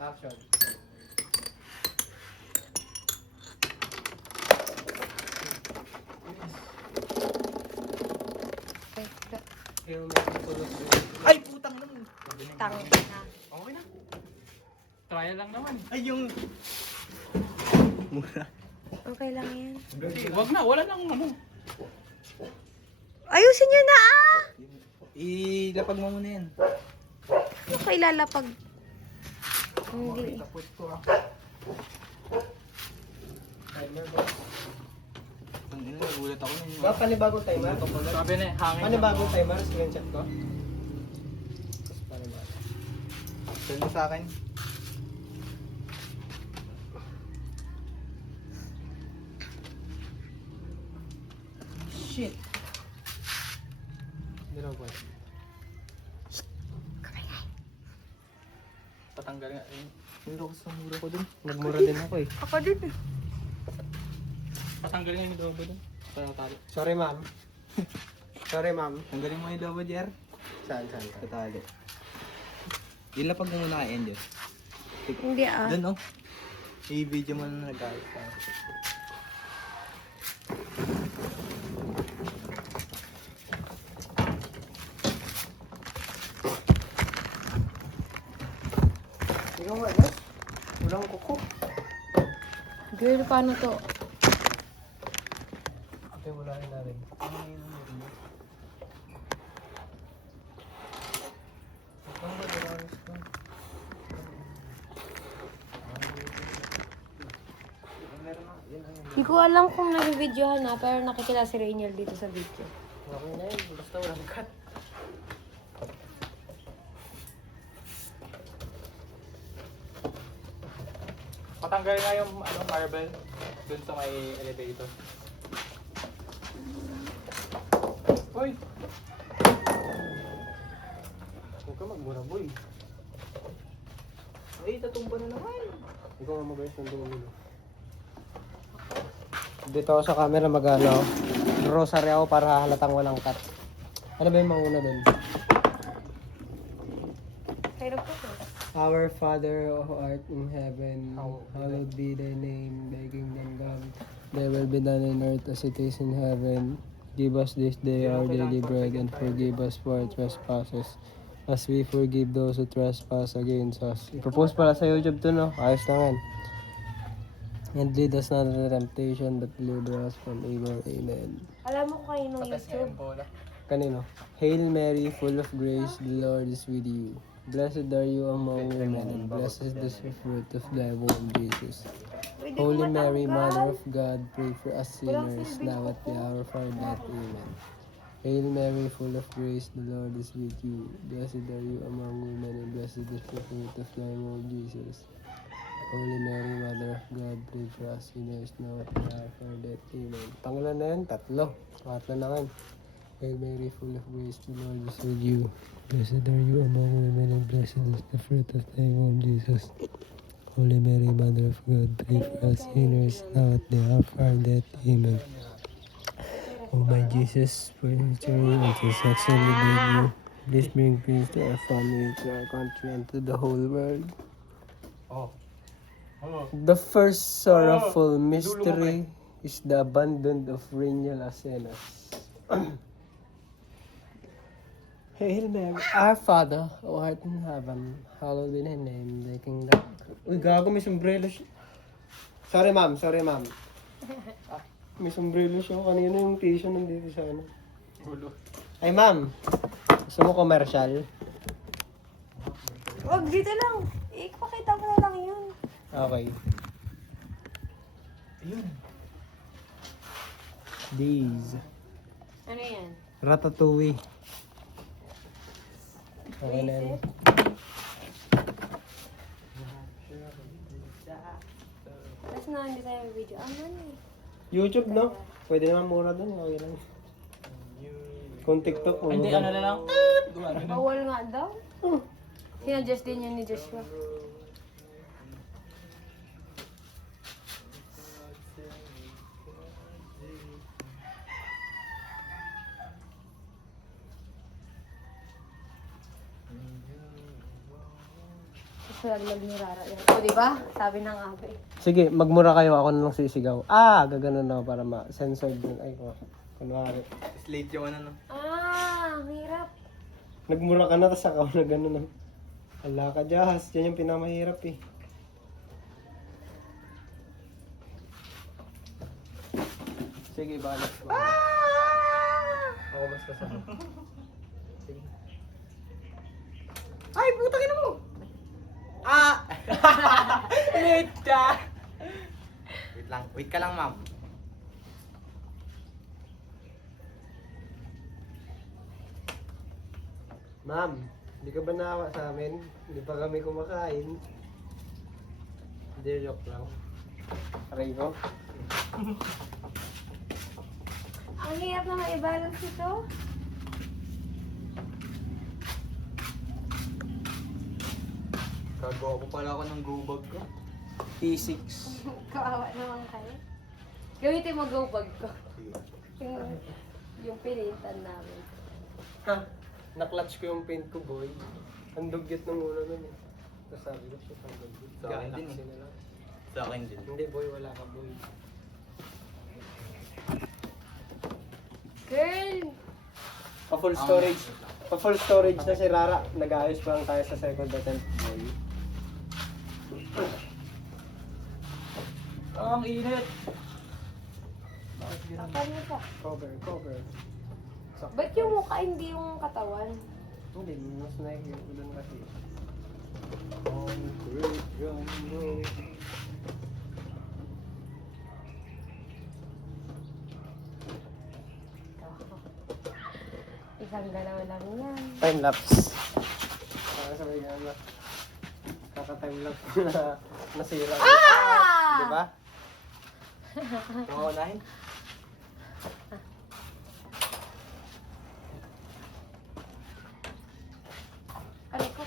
Action. Ay, putang naman. Tang na. Okay na. Trial lang naman. Ay, yung... Mura. Okay lang yan. Wag na, wala lang ano. Ayusin nyo na Ilapag mo muna yan. Ano ko ilalapag? Hindi. Tapos ko ah. Ang ina, nagulat ako nun. Ba, panibagong timer? Sabi na, hangin. Panibagong timer? Screenshot ko? Send mo sa akin. Shit. Hindi na ba? Patanggal nga. Hindi ako sa mura ko dun. Nagmura din ako eh. Ako din. Patanggal nga yung dobo dun. Patanggal. Sorry ma'am. Sorry ma'am. Tanggalin mo yung dobo, Jer. Saan? Patali. Ilapag mo muna kay Angel. Hindi Dun oh. I-video mo na nag-ayos ka. Ikaw nga, Diyos. Walang kuko. Girl, paano to? Ate, wala rin na rin. Hindi ko alam kung nag-videohan na, pero nakikita si Rainier dito sa video. Okay na yun. Basta walang cut. Patanggal nga yung marble dun sa may elevator. Hoy! Huwag ka magmura, boy. Ay, tatumba na naman. Ikaw nga mag-ayos ng dulo. Dito ako sa camera mag-ano. Rosary ako para halatang walang cut. Ano ba yung mauna dun? Kaya po to. Our Father who art in heaven, hallowed be thy name, thy kingdom come. Thy will be done on earth as it is in heaven. Give us this day our daily bread and forgive us for our trespasses as we forgive those who trespass against us. I-propose pala sa YouTube to, no? Ayos na yan. And lead us not into temptation but deliver us from evil. Amen. Alam mo kung kaninong Patas nga yung YouTube? bola. Kanino? Hail Mary, full of grace, the Lord is with you. Blessed are you among women, and blessed is the fruit of thy womb, Jesus. Pwede ko Holy Mary, matanggal. Mother of God, pray for us sinners, now at the hour of our death. Amen. Hail Mary, full of grace, the Lord is with you. Blessed are you among women, and blessed is the fruit of thy womb, Jesus. Holy Mary, Mother of God, pray for us sinners, now at the hour of our death. Amen. Pangalan na yan, tatlo. Pangatlo na yan. Hail Mary, full of grace, the Lord is with you. Blessed are you among women, and blessed is the fruit of thy womb, Jesus. Holy Mary, Mother of God, pray for us sinners, now at the hour of our death. Amen. O my Jesus, for your journey and to successfully lead you, please bring peace to our family, to our country, and to the whole world. Oh. Hello. The first sorrowful mystery is the abandon of Rainiel Asenas. Hail Mary, our Father, who art in heaven, hallowed be thy name, thy kingdom. Uy, gago, may sombrero siya. Sorry ma'am. May sombrero siya. Kanina yung tissue nandito sa ano. Gulo. Ay ma'am, gusto mo commercial? Wag, dito lang. Ipakita mo na lang yun. Okay. Ayun. These. Ano yan? Ratatouille. Okay na yan. Tapos na, hindi tayo video. Ano eh? YouTube, no? Pwede naman mura doon. Okay lang. Kung TikTok, Hindi, mura. ano na lang. Gumano na. Bawal nga daw. Sinadjust din yan ni Joshua. Laglag ni Rara yan. O, di ba? Sabi ng abe. Sige, magmura kayo. Ako na lang sisigaw. Ah, gaganon ako para ma-censored yun. Ay, kunwari. Slate yung ano, no? Ah, ang hirap. Nagmura ka na, tapos ako na gano'n. Ala ka, Jahas. Yan yung pinamahirap eh. Sige, balas mo. Ako mas kasama. Sige. Ay, putangin mo! Ah! Late ka! Wait lang. Wait ka lang, ma'am. Ma'am, hindi ka ba naawa sa amin? Hindi pa kami kumakain. Hindi, joke lang. Aray ko. Ang hirap na ma-balance ito. Gagawa ko pala ako ng go bag ko. P6. Kawawa naman kayo. Gamitin mo go bag ko. Yung pilitan namin. Ha? Naklatch ko yung paint ko, boy. Ang dugyot ng ulo nun eh. Tapos sabi ko, shit, ang dugyot. Sa akin din Galaxy eh. na lang. Sa akin din. Hindi, boy, wala ka, boy. Girl! Pa-full storage. Pa-full storage na si Rara. Nag-aayos pa lang tayo sa second attempt, boy. Ang init! Kapal mo pa. Cover. Sakto Ba't yung tayo. mukha hindi yung katawan? Hindi, mas nakikita ko doon kasi. On great drum roll. Isang galaw lang yan. Time lapse. Para sa may gana. Kaka-time lapse na nasira. Ah! Di ba? Maunahin? Ano ko?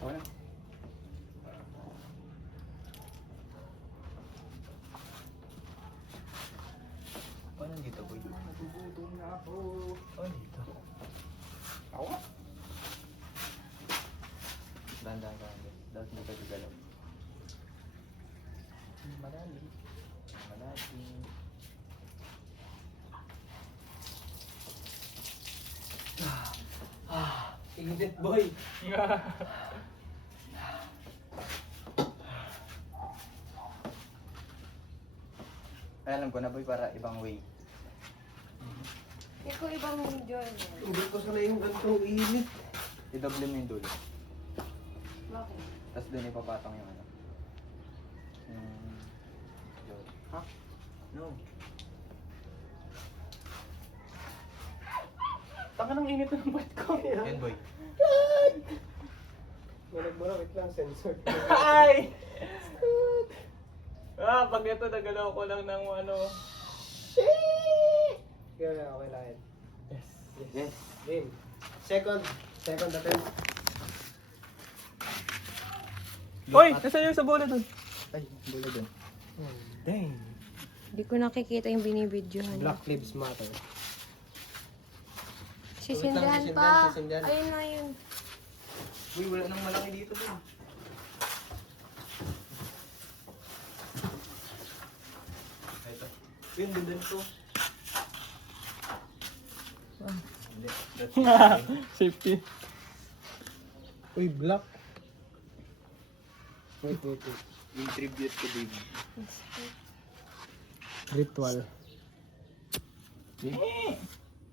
Ako na. Oh, nandito boy. Nagugutom na ako. Oh, nandito. Ako? Dahan-dahan. Dapat hindi ka gagalaw. Malalim. Malalim. Init, boy. Alam ko na boy, para ibang way. Ikaw ibang video yun. Hindi ko sanay yung gantong init. I-double mo yung dulo. Bakit? Tapos doon ipapatong yung ano. Yung... Ha? No. Taka ng init ng butt ko. Yan boy. Malagmura, wait lang, sensor. Ay! Pag ito nagalaw ko lang ng ano. Kaya okay lang yan. Yes. Game. Second attempt. Hoy! Nasa yung sa bola doon. Ay, bola doon. Dang. Hindi ko nakikita yung binibidyohan. Black Lives Matter. Sisindihan pa. sisindihan. Ayun na yun. Uy, wala nang malaki dito doon. Ito. Yun, doon to. Hindi. Safety. Uy, black. Wait. Yung tribute to Dave. Ritual.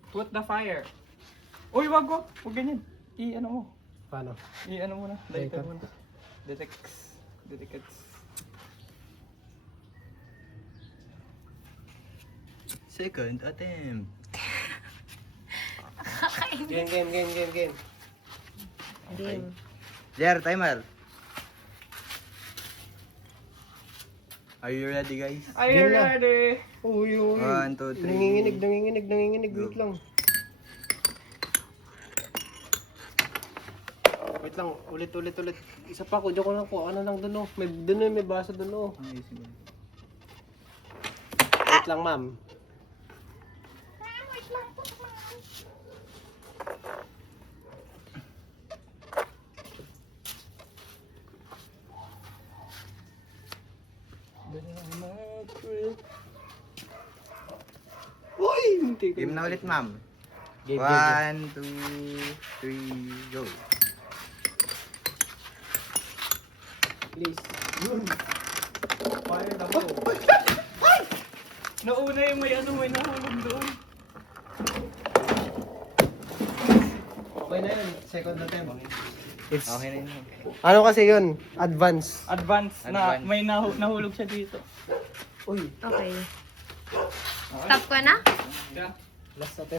Put the fire. Uy, wag. Huwag ganyan. I-ano mo. Paano? I-ano mo na. Detect. Detect mo na. Detects. Second attempt. Game. Game. Jer, timer. Are you ready, guys? Are you ready? Uy. 1, 2, 3. Nanginginig. Wait lang. Wait lang, ulit. Isa pa, kudyo ko lang po. Ano lang dun, oh. May baso dun, oh. Wait lang, ma'am. Game na ulit, ma'am. Game, 1, 2, 3, go. Please. Fire na po. Nauna yung may nahulog doon. Okay na yun. Second attempt. It's, Okay na yun. ano kasi yun? Advance. Advance na Advance. may nahulog siya dito. Uy, Okay. Stop ko na? last attempt.